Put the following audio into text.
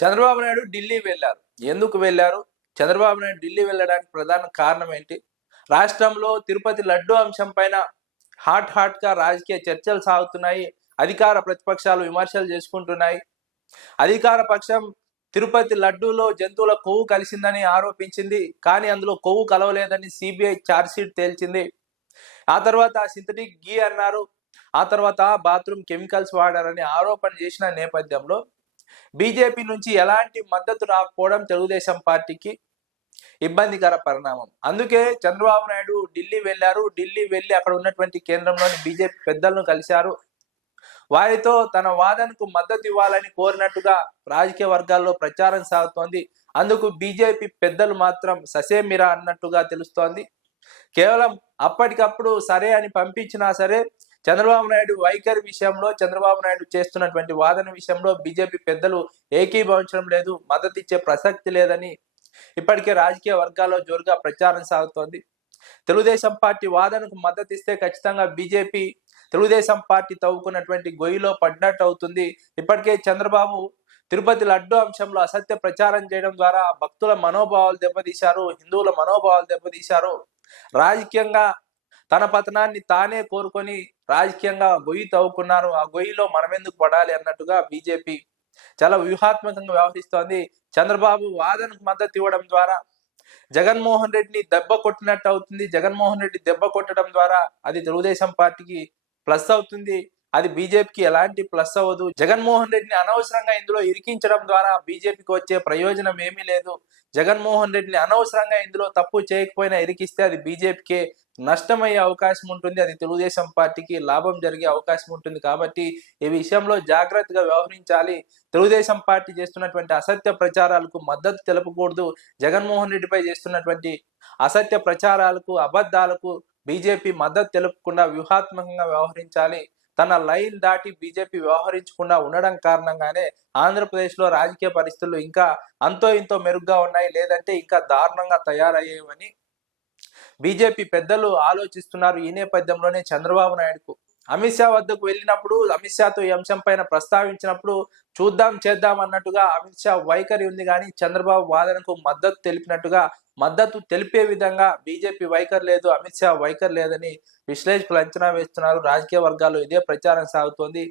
చంద్రబాబు నాయుడు ఢిల్లీ వెళ్ళారు. ఎందుకు వెళ్ళారు? చంద్రబాబు నాయుడు ఢిల్లీ వెళ్ళడానికి ప్రధాన కారణం ఏంటి? రాష్ట్రంలో తిరుపతి లడ్డు అంశం పైన హాట్ గా రాజకీయ చర్చలు సాగుతున్నాయి. అధికార ప్రతిపక్షాలు విమర్శలు చేసుకుంటున్నాయి. అధికార పక్షం తిరుపతి లడ్డూలో జంతువుల కొవ్వు కలిసిందని ఆరోపించింది. కానీ అందులో కొవ్వు కలవలేదని సిబిఐ ఛార్జ్షీట్ తేల్చింది. ఆ తర్వాత సింథటిక్ గీ అన్నారు. ఆ తర్వాత బాత్రూమ్ కెమికల్స్ వాడారని ఆరోపణ చేసిన నేపథ్యంలో బీజేపీ నుంచి ఎలాంటి మద్దతు రాకపోవడం తెలుగుదేశం పార్టీకి ఇబ్బందికర పరిణామం. అందుకే చంద్రబాబు నాయుడు ఢిల్లీ వెళ్ళారు. ఢిల్లీ వెళ్ళి అక్కడ ఉన్నటువంటి కేంద్రంలోని బీజేపీ పెద్దలను కలిశారు. వారితో తన వాదనకు మద్దతు ఇవ్వాలని కోరినట్టుగా రాజకీయ వర్గాల్లో ప్రచారం సాగుతోంది. అందుకు బీజేపీ పెద్దలు మాత్రం ససేమిరా అన్నట్టుగా తెలుస్తోంది. కేవలం అప్పటికప్పుడు సరే అని పంపించినా సరే చంద్రబాబు నాయుడు వైఖరి విషయంలో, చంద్రబాబు నాయుడు చేస్తున్నటువంటి వాదన విషయంలో బీజేపీ పెద్దలు ఏకీభవించడం లేదు, మద్దతు ఇచ్చే ప్రసక్తి లేదని ఇప్పటికే రాజకీయ వర్గాల్లో జోరుగా ప్రచారం సాగుతోంది. తెలుగుదేశం పార్టీ వాదనకు మద్దతు ఇస్తే ఖచ్చితంగా బీజేపీ తెలుగుదేశం పార్టీ తవ్వుకున్నటువంటి గొయ్యిలో పడినట్టు అవుతుంది. ఇప్పటికే చంద్రబాబు తిరుపతి లడ్డు అంశంలో అసత్య ప్రచారం చేయడం ద్వారా భక్తుల మనోభావాలు దెబ్బతీశారు, హిందువుల మనోభావాలు దెబ్బతీశారు. రాజకీయంగా తన పతనాన్ని తానే కోరుకొని రాజకీయంగా గొయ్యి తవ్వుకున్నారు. ఆ గొయ్యిలో మనమెందుకు పడాలి అన్నట్టుగా బీజేపీ చాలా వ్యూహాత్మకంగా వ్యవహరిస్తోంది. చంద్రబాబు వాదనకు మద్దతు ఇవ్వడం ద్వారా జగన్మోహన్ రెడ్డిని దెబ్బ కొట్టినట్టు అవుతుంది. జగన్మోహన్ రెడ్డి దెబ్బ కొట్టడం ద్వారా అది తెలుగుదేశం పార్టీకి ప్లస్ అవుతుంది. అది బీజేపీకి ఎలాంటి ప్లస్ అవ్వదు. జగన్మోహన్ రెడ్డిని అనవసరంగా ఇందులో ఇరికించడం ద్వారా బీజేపీకి వచ్చే ప్రయోజనం ఏమీ లేదు. జగన్మోహన్ రెడ్డిని అనవసరంగా ఇందులో తప్పు చేయకపోయినా ఇరికిస్తే అది బీజేపీకి నష్టమయ్యే అవకాశం ఉంటుంది. అది తెలుగుదేశం పార్టీకి లాభం జరిగే అవకాశం ఉంటుంది. కాబట్టి ఈ విషయంలో జాగ్రత్తగా వ్యవహరించాలి. తెలుగుదేశం పార్టీ చేస్తున్నటువంటి అసత్య ప్రచారాలకు మద్దతు తెలపకూడదు. జగన్మోహన్ రెడ్డిపై చేస్తున్నటువంటి అసత్య ప్రచారాలకు, అబద్ధాలకు బీజేపీ మద్దతు తెలుపకుండా వ్యూహాత్మకంగా వ్యవహరించాలి. తన లైన్ దాటి బీజేపీ వ్యవహరించకుండా ఉండడం కారణంగానే ఆంధ్రప్రదేశ్లో రాజకీయ పరిస్థితులు ఇంకా అంతో ఇంతో మెరుగ్గా ఉన్నాయి, లేదంటే ఇంకా దారుణంగా తయారయ్యేవని బీజేపీ పెద్దలు ఆలోచిస్తున్నారు. ఈ నేపథ్యంలోనే చంద్రబాబు నాయుడుకు అమిత్ షా వద్దకు వెళ్ళినప్పుడు, అమిత్ షాతో ఈ అంశం పైన ప్రస్తావించినప్పుడు చూద్దాం చేద్దాం అన్నట్టుగా అమిత్ షా వైఖరి ఉంది. కానీ చంద్రబాబు వాదనకు మద్దతు తెలిపే విధంగా బీజేపీ వైఖరి లేదు, అమిత్ షా వైఖరి లేదని విశ్లేషకులు అంచనా వేస్తున్నారు. రాజకీయ వర్గాల్లో ఇదే ప్రచారం సాగుతోంది.